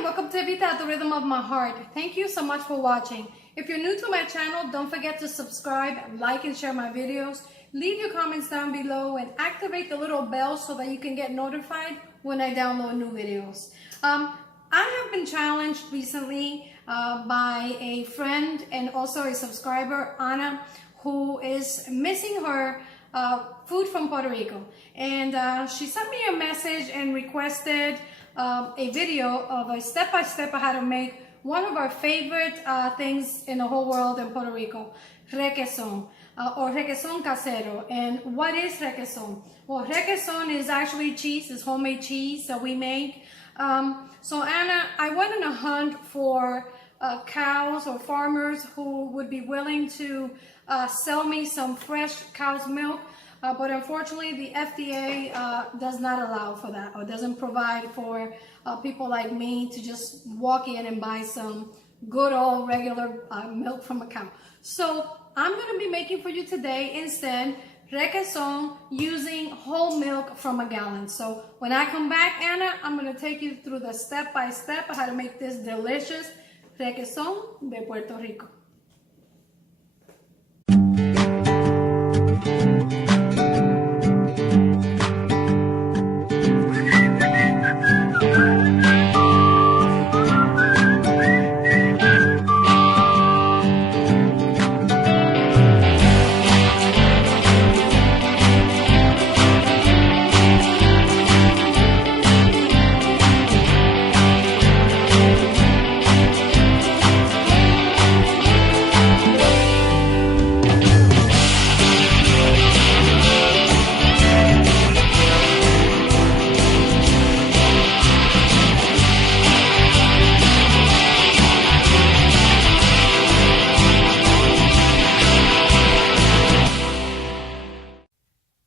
and welcome to Evita at the Rhythm of My Heart. Thank you so much for watching. If you're new to my channel, don't forget to subscribe, like and share my videos. Leave your comments down below and activate the little bell so that you can get notified when I download new videos. I have been challenged recently by a friend and also a subscriber, Anna, who is missing her food from Puerto Rico. And she sent me a message and requested a video of a step-by-step of how to make one of our favorite things in the whole world in Puerto Rico, requeson, or requeson casero. And what is requeson? Well, requeson is actually cheese, it's homemade cheese that we make. So Anna, I went on a hunt for cows or farmers who would be willing to sell me some fresh cow's milk. But unfortunately, the FDA does not allow for that, or doesn't provide for people like me to just walk in and buy some good old regular milk from a cow. So I'm going to be making for you today instead requeson using whole milk from a gallon. So when I come back, Anna, I'm going to take you through the step-by-step of how to make this delicious requeson de Puerto Rico.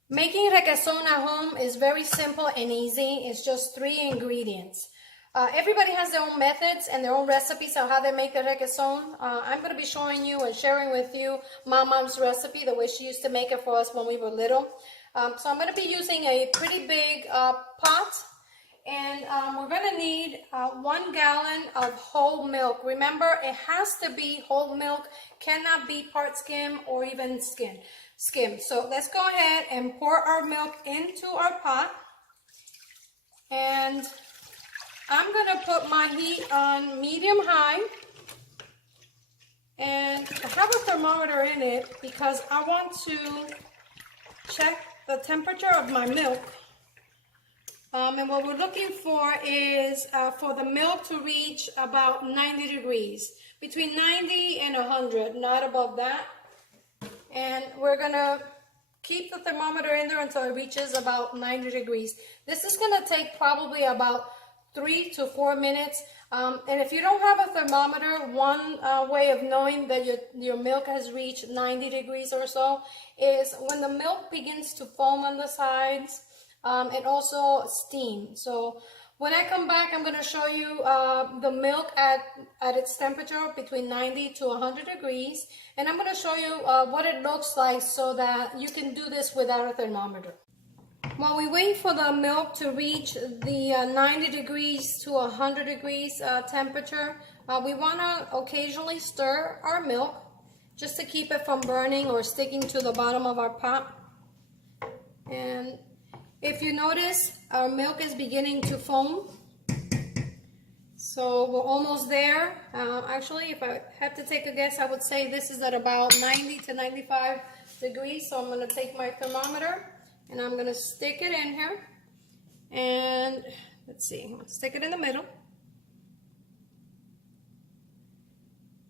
Making requeson at home is very simple and easy. It's just 3 ingredients. Everybody has their own methods and their own recipes of how they make the requeson. I'm going to be showing you and sharing with you my mom's recipe, the way she used to make it for us when we were little. So I'm going to be using a pretty big pot, and we're going to need 1 gallon of whole milk. Remember, it has to be whole milk, cannot be part skim or even skim. So let's go ahead and pour our milk into our pot, and I'm going to put my heat on medium high, and I have a thermometer in it because I want to check the temperature of my milk. And what we're looking for is for the milk to reach about 90 degrees, between 90 and 100, not above that. And we're gonna keep the thermometer in there until it reaches about 90 degrees. This is gonna take probably about 3 to 4 minutes. And if you don't have a thermometer, one way of knowing that your milk has reached 90 degrees or so is when the milk begins to foam on the sides and also steam. So when I come back, I'm going to show you the milk at its temperature between 90 to 100 degrees. And I'm going to show you what it looks like so that you can do this without a thermometer. While we wait for the milk to reach the 90 degrees to 100 degrees temperature, we want to occasionally stir our milk just to keep it from burning or sticking to the bottom of our pot. And if you notice, our milk is beginning to foam. So we're almost there. Actually, if I had to take a guess, I would say this is at about 90 to 95 degrees. So I'm going to take my thermometer and I'm going to stick it in here. And let's see, let's stick it in the middle.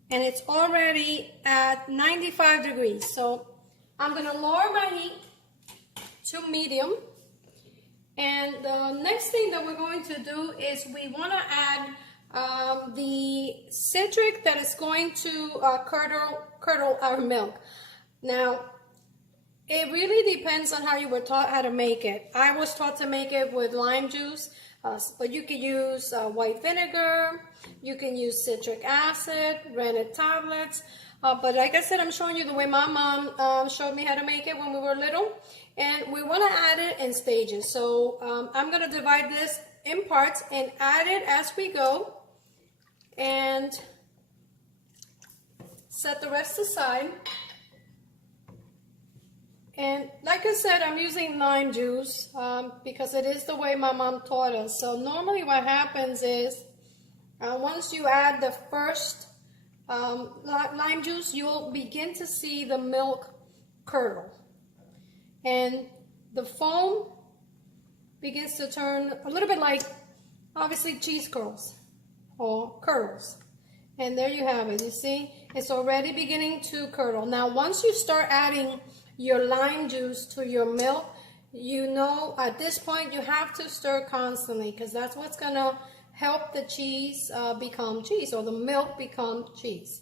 And it's already at 95 degrees. So I'm going to lower my heat to medium. And the next thing that we're going to do is we want to add the citric that is going to curdle our milk. Now, it really depends on how you were taught how to make it. I was taught to make it with lime juice, but you can use white vinegar, you can use citric acid, rennet tablets. But like I said, I'm showing you the way my mom showed me how to make it when we were little. And we want to add it in stages. So I'm going to divide this in parts and add it as we go. and set the rest aside. And like I said, I'm using lime juice because it is the way my mom taught us. So normally what happens is once you add the first lime juice, you'll begin to see the milk curdle. And the foam begins to turn a little bit like, obviously, cheese curls or curdles. And there you have it. You see, it's already beginning to curdle. Now, once you start adding your lime juice to your milk, you know at this point you have to stir constantly because that's what's going to help the cheese become cheese, or the milk become cheese.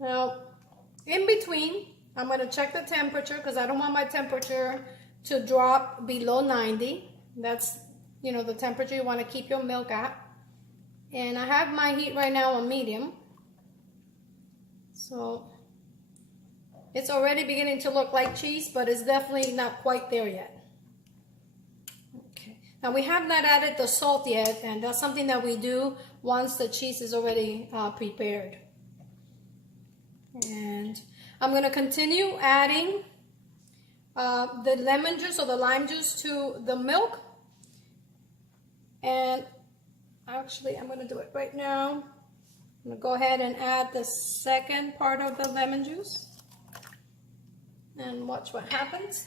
Now, in between, I'm going to check the temperature because I don't want my temperature to drop below 90. That's, you know, the temperature you want to keep your milk at. And I have my heat right now on medium. So it's already beginning to look like cheese, but it's definitely not quite there yet. Okay. Now we have not added the salt yet, and that's something that we do once the cheese is already prepared. And I'm going to continue adding the lemon juice or the lime juice to the milk. And actually, I'm going to do it right now. I'm going to go ahead and add the second part of the lemon juice. And watch what happens.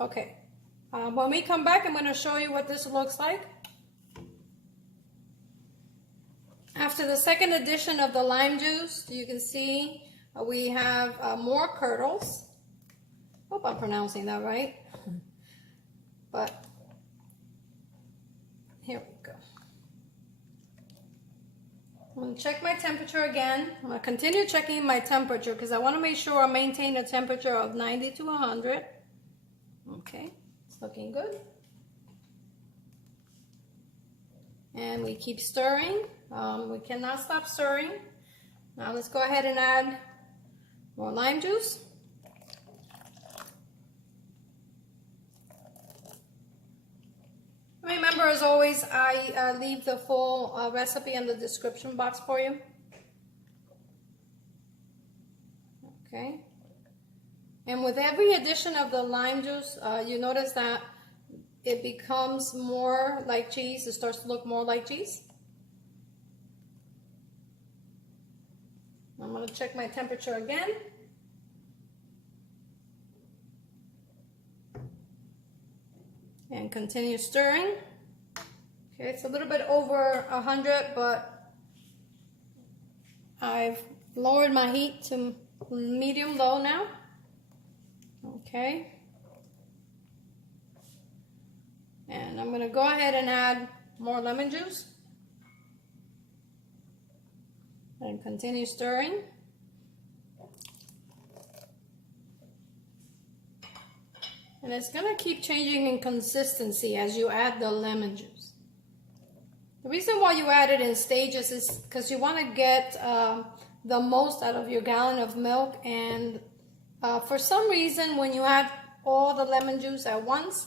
Okay. When we come back, I'm going to show you what this looks like. After the second addition of the lime juice, you can see we have more curdles. Hope I'm pronouncing that right. But here we go. I'm going to check my temperature again. I'm going to continue checking my temperature because I want to make sure I maintain a temperature of 90 to 100. Okay, it's looking good. And we keep stirring. We cannot stop stirring. Now let's go ahead and add more lime juice. Remember, as always, I leave the full recipe in the description box for you. Okay. And with every addition of the lime juice, you notice that it becomes more like cheese. It starts to look more like cheese. I'm going to check my temperature again. And continue stirring. Okay, it's a little bit over 100, but I've lowered my heat to medium low now. Okay. And I'm going to go ahead and add more lemon juice. And continue stirring. And it's going to keep changing in consistency as you add the lemon juice. The reason why you add it in stages is because you want to get the most out of your gallon of milk. And for some reason, when you add all the lemon juice at once,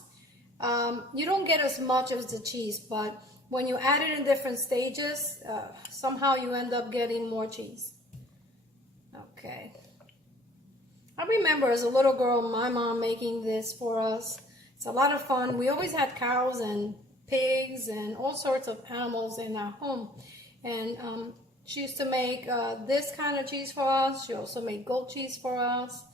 you don't get as much as the cheese. But when you add it in different stages, somehow you end up getting more cheese. Okay. I remember as a little girl, my mom making this for us. It's a lot of fun. We always had cows and pigs and all sorts of animals in our home. And she used to make this kind of cheese for us. She also made goat cheese for us.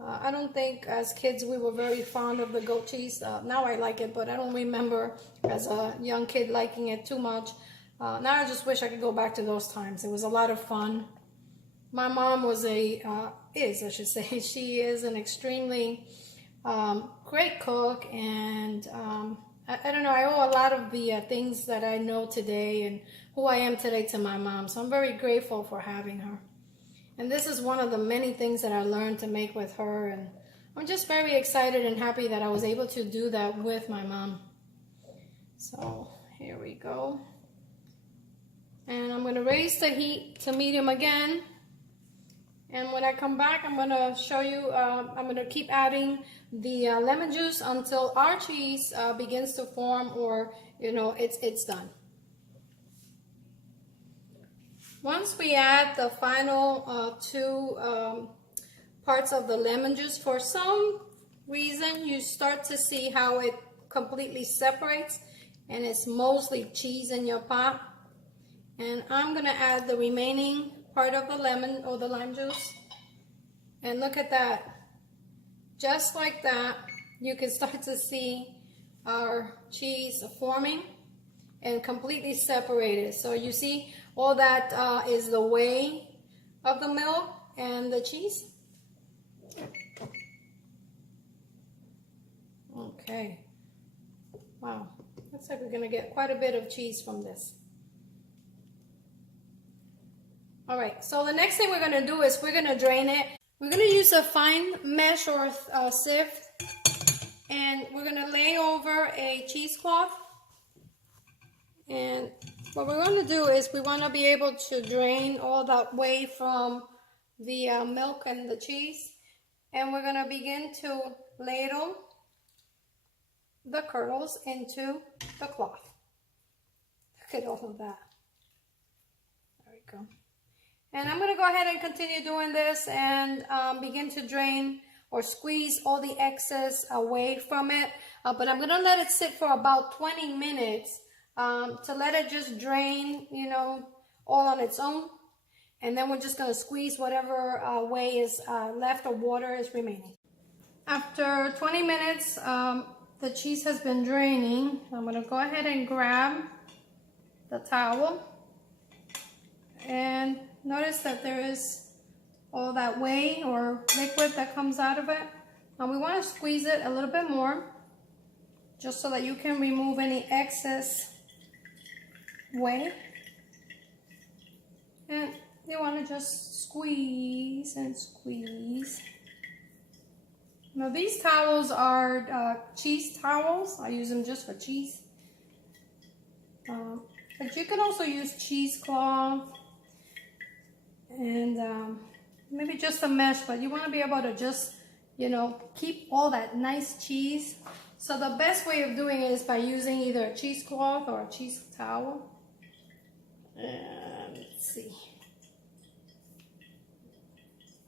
I don't think as kids we were very fond of the goat cheese. Now I like it, but I don't remember as a young kid liking it too much. Now I just wish I could go back to those times. It was a lot of fun. My mom was she is an extremely great cook, and I don't know, I owe a lot of the things that I know today and who I am today to my mom, so I'm very grateful for having her. And this is one of the many things that I learned to make with her, and I'm just very excited and happy that I was able to do that with my mom. So here we go. And I'm going to raise the heat to medium again. And when I come back, I'm going to show you, I'm going to keep adding the lemon juice until our cheese begins to form, or, you know, it's done. Once we add the final two parts of the lemon juice, for some reason you start to see how it completely separates and it's mostly cheese in your pot. And I'm gonna add the remaining part of the lemon or the lime juice. And look at that. Just like that, you can start to see our cheese forming and completely separated. So you see all that is the whey of the milk and the cheese. Okay. Wow. Looks like we're gonna get quite a bit of cheese from this. All right, so the next thing we're gonna do is we're gonna drain it. We're gonna use a fine mesh or sieve, and we're gonna lay over a cheesecloth. And what we're gonna do is we wanna be able to drain all that whey from the milk and the cheese. And we're gonna begin to ladle the kernels into the cloth. Look at all of that. There we go. And I'm going to go ahead and continue doing this and begin to drain or squeeze all the excess away from it. But I'm going to let it sit for about 20 minutes to let it just drain, you know, all on its own. And then we're just going to squeeze whatever whey is left or water is remaining. After 20 minutes, the cheese has been draining. I'm going to go ahead and grab the towel. And notice that there is all that whey or liquid that comes out of it. And we want to squeeze it a little bit more, just so that you can remove any excess whey. And you want to just squeeze and squeeze. Now these towels are cheese towels. I use them just for cheese. But you can also use cheesecloth. And maybe just a mesh, but you want to be able to just, you know, keep all that nice cheese. So the best way of doing it is by using either a cheesecloth or a cheese towel. Let's see.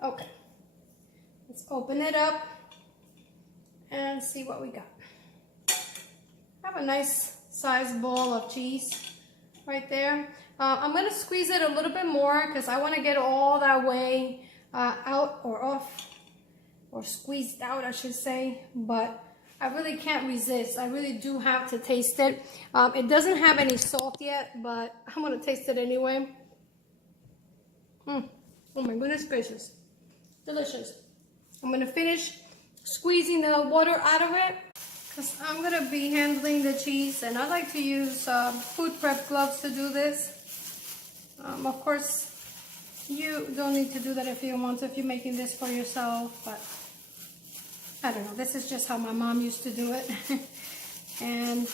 Okay. Let's open it up and see what we got. I have a nice sized ball of cheese right there. I'm going to squeeze it a little bit more because I want to get all that whey out or off, or squeezed out, I should say. But I really can't resist. I really do have to taste it. It doesn't have any salt yet, but I'm going to taste it anyway. Oh my goodness gracious. Delicious. I'm going to finish squeezing the water out of it, because I'm going to be handling the cheese, and I like to use food prep gloves to do this. Of course, you don't need to do that if you want to, if you're making this for yourself, but I don't know. This is just how my mom used to do it. And,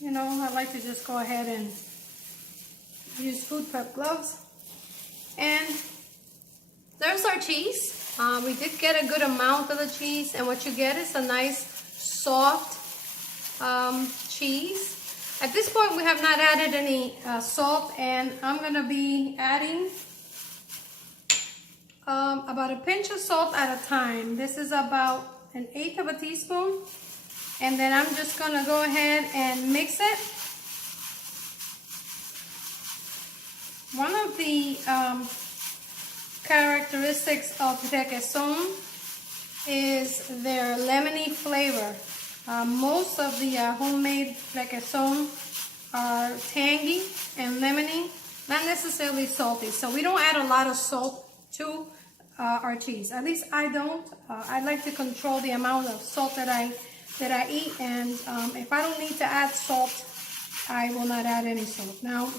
you know, I like to just go ahead and use food prep gloves. And there's our cheese. We did get a good amount of the cheese, and what you get is a nice soft cheese. At this point, we have not added any salt, and I'm going to be adding about a pinch of salt at a time. This is about 1/8 of a teaspoon, and then I'm just going to go ahead and mix it. One of the characteristics of Requeson is their lemony flavor. Most of the homemade Requeson are tangy and lemony, not necessarily salty. So we don't add a lot of salt to our cheese. At least I don't. I like to control the amount of salt that I eat, and if I don't need to add salt, I will not add any salt. Now,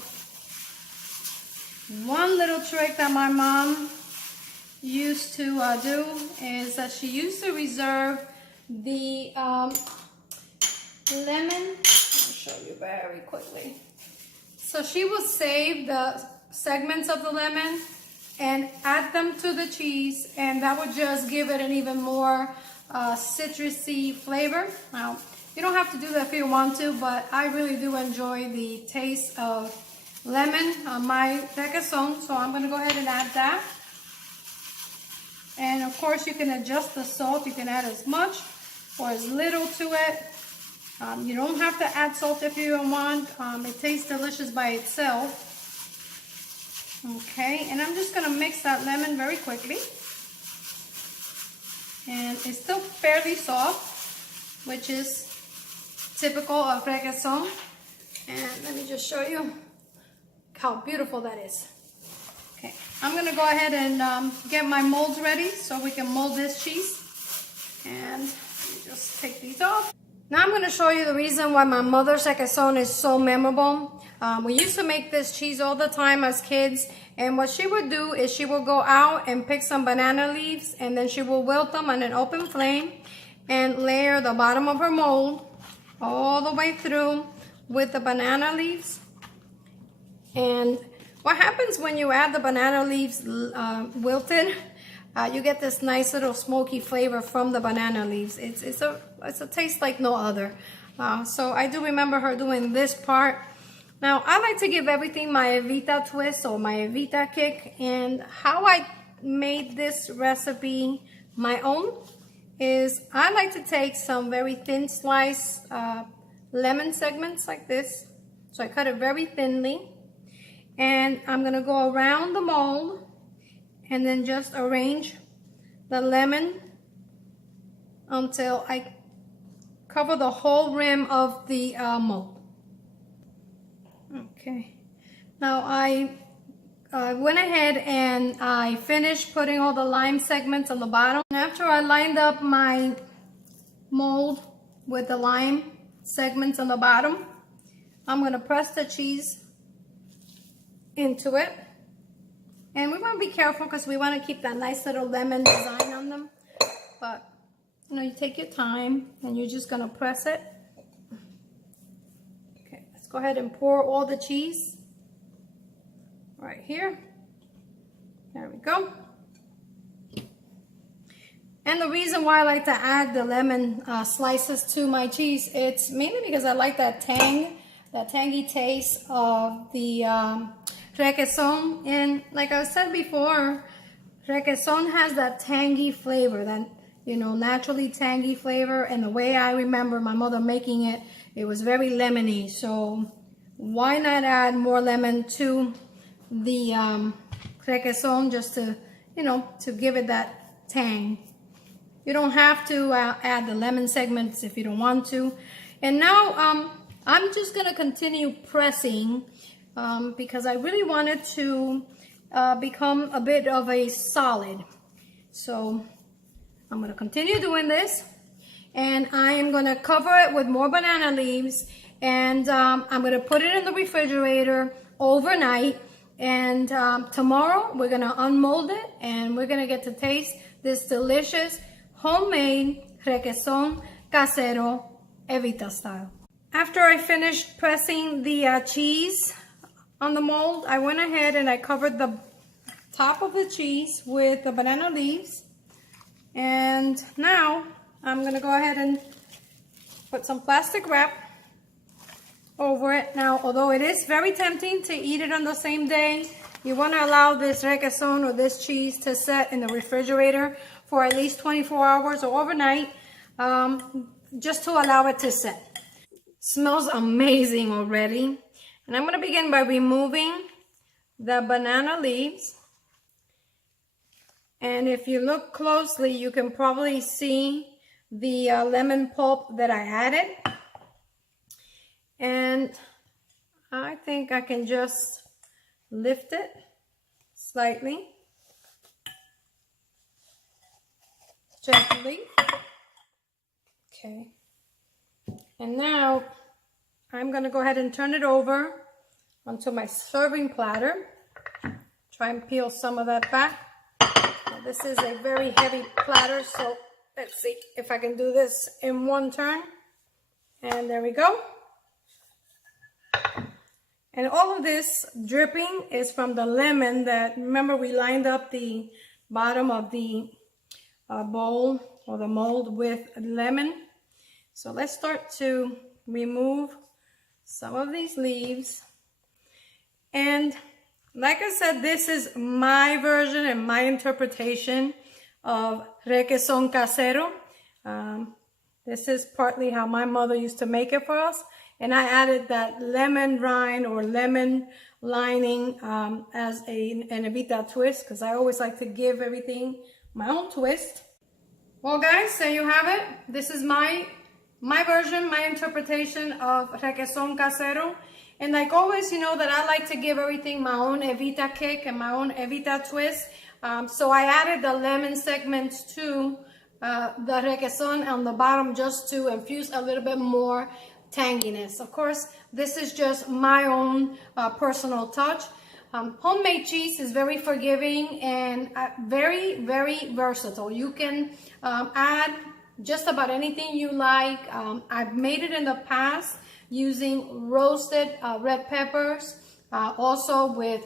one little trick that my mom used to do is that she used to reserve the lemon. I'll show you very quickly. So she would save the segments of the lemon and add them to the cheese, and that would just give it an even more citrusy flavor. Now, you don't have to do that if you want to, but I really do enjoy the taste of lemon on my requeson, so I'm going to go ahead and add that. And of course you can adjust the salt. You can add as much or as little to it. You don't have to add salt if you don't want. It tastes delicious by itself. Okay, and I'm just going to mix that lemon very quickly. And it's still fairly soft, which is typical of requeson. And let me just show you how beautiful that is. Okay, I'm going to go ahead and get my molds ready so we can mold this cheese. And just take these off. Now I'm going to show you the reason why my mother's requeson is so memorable. We used to make this cheese all the time as kids, and what she would do is she would go out and pick some banana leaves, and then she will wilt them on an open flame and layer the bottom of her mold all the way through with the banana leaves. And what happens when you add the banana leaves wilted, you get this nice little smoky flavor from the banana leaves. It's a taste like no other. So I do remember her doing this part. Now I like to give everything my Evita twist or my Evita kick, and how I made this recipe my own is I like to take some very thin slice lemon segments like this. So I cut it very thinly, and I'm gonna go around the mold and then just arrange the lemon until I cover the whole rim of the mold. Okay, now I went ahead and I finished putting all the lime segments on the bottom. And after I lined up my mold with the lime segments on the bottom, I'm going to press the cheese into it. And we want to be careful because we want to keep that nice little lemon design on them. But, you know, you take your time and you're just going to press it. Okay, let's go ahead and pour all the cheese right here. There we go. And the reason why I like to add the lemon slices to my cheese, it's mainly because I like that tang, that tangy taste of the requeson. And like I said before, requeson has that tangy flavor, that, you know, naturally tangy flavor. And the way I remember my mother making it, it was very lemony. So why not add more lemon to the requeson, just to, you know, to give it that tang. You don't have to add the lemon segments if you don't want to. And now I'm just gonna continue pressing because I really wanted to become a bit of a solid. So I'm gonna continue doing this, and I am gonna cover it with more banana leaves, and I'm gonna put it in the refrigerator overnight. And tomorrow we're gonna unmold it, and we're gonna get to taste this delicious homemade requeson casero Evita style. After I finished pressing the cheese on the mold, I went ahead and I covered the top of the cheese with the banana leaves. And now I'm gonna go ahead and put some plastic wrap over it. Now, although it is very tempting to eat it on the same day, you want to allow this requeson or this cheese to set in the refrigerator for at least 24 hours or overnight, just to allow it to set. Smells amazing already. And I'm going to begin by removing the banana leaves. And if you look closely, you can probably see the lemon pulp that I added. And I think I can just lift it slightly, gently. Okay. And now I'm going to go ahead and turn it over onto my serving platter. Try and peel some of that back. Now, this is a very heavy platter, so let's see if I can do this in one turn. And there we go. And all of this dripping is from the lemon that, remember, we lined up the bottom of the bowl or the mold with lemon. So let's start to remove some of these leaves. And like I said, this is my version and my interpretation of requesón casero. This is partly how my mother used to make it for us. And I added that lemon rind or lemon lining as an Evita twist, because I always like to give everything my own twist. Well guys, there you have it. This is my version, my interpretation of requesón casero. And like always, you know that I like to give everything my own Evita kick and my own Evita twist. So I added the lemon segments to the requesón on the bottom just to infuse a little bit more tanginess. Of course, this is just my own personal touch. Homemade cheese is very forgiving and very, very versatile. You can add just about anything you like. I've made it in the past using roasted red peppers, also with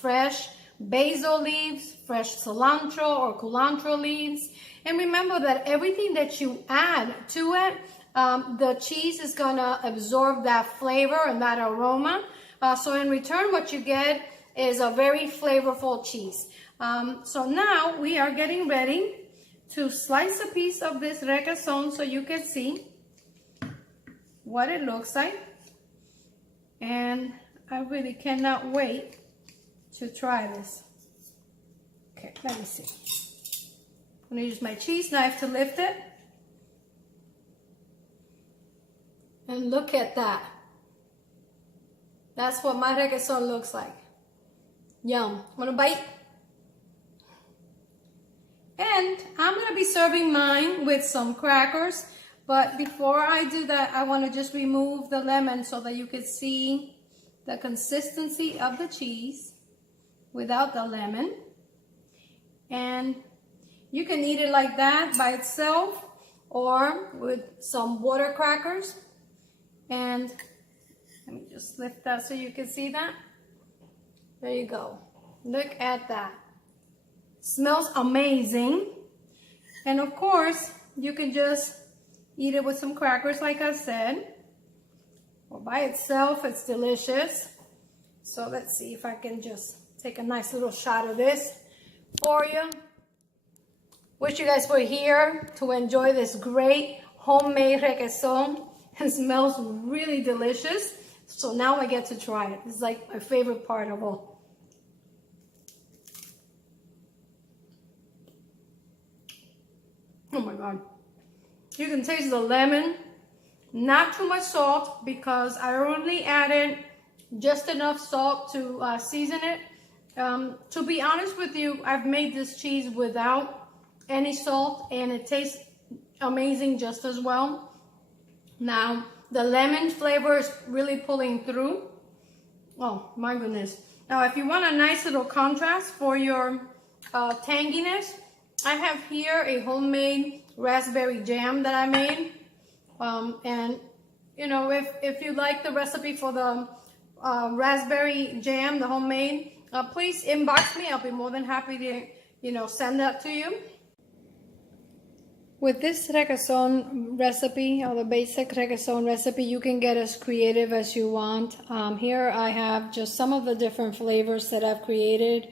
fresh basil leaves, fresh cilantro or culantro leaves. And remember that everything that you add to it, the cheese is gonna absorb that flavor and that aroma. So in return, what you get is a very flavorful cheese. So now we are getting ready to slice a piece of this requesón so you can see what it looks like. And I really cannot wait to try this. Okay, let me see. I'm gonna use my cheese knife to lift it. And look at that. That's what my requesón looks like. Yum. Want a bite? And I'm going to be serving mine with some crackers. But before I do that, I want to just remove the lemon so that you can see the consistency of the cheese without the lemon. And you can eat it like that by itself or with some water crackers. And let me just lift that so you can see that. There you go. Look at that. Smells amazing. And of course, you can just eat it with some crackers like I said. Or by itself, it's delicious. So let's see if I can just take a nice little shot of this for you. Wish you guys were here to enjoy this great homemade requesón. It smells really delicious. So now I get to try it. It's like my favorite part of all. Oh my God. You can taste the lemon. Not too much salt because I only added just enough salt to season it. To be honest with you, I've made this cheese without any salt and it tastes amazing just as well. Now, the lemon flavor is really pulling through. Oh my goodness. Now, if you want a nice little contrast for your tanginess, I have here a homemade raspberry jam that I made. And you know, if you like the recipe for the raspberry jam, the homemade, please inbox me. I'll be more than happy to, you know, send that to you. With this requesón recipe, or the basic requesón recipe, you can get as creative as you want. Here I have just some of the different flavors that I've created,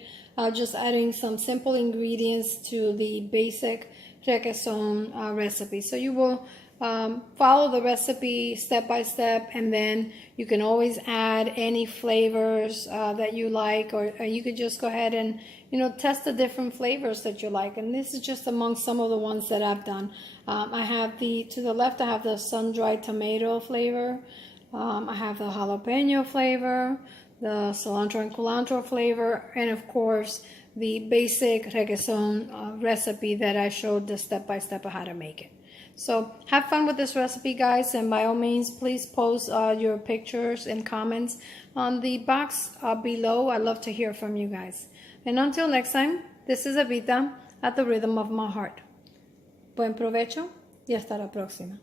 just adding some simple ingredients to the basic requesón recipe. So you will follow the recipe step by step, and then you can always add any flavors that you like, or you could just go ahead and, you know, test the different flavors that you like. And this is just among some of the ones that I've done. I have to the left, I have the sun-dried tomato flavor. I have the jalapeno flavor, the cilantro and culantro flavor, and of course the basic requesón recipe that I showed the step-by-step of how to make it. So have fun with this recipe, guys, and by all means, please post your pictures and comments on the box below. I'd love to hear from you guys. And until next time, this is Evita at the rhythm of my heart. Buen provecho y hasta la próxima.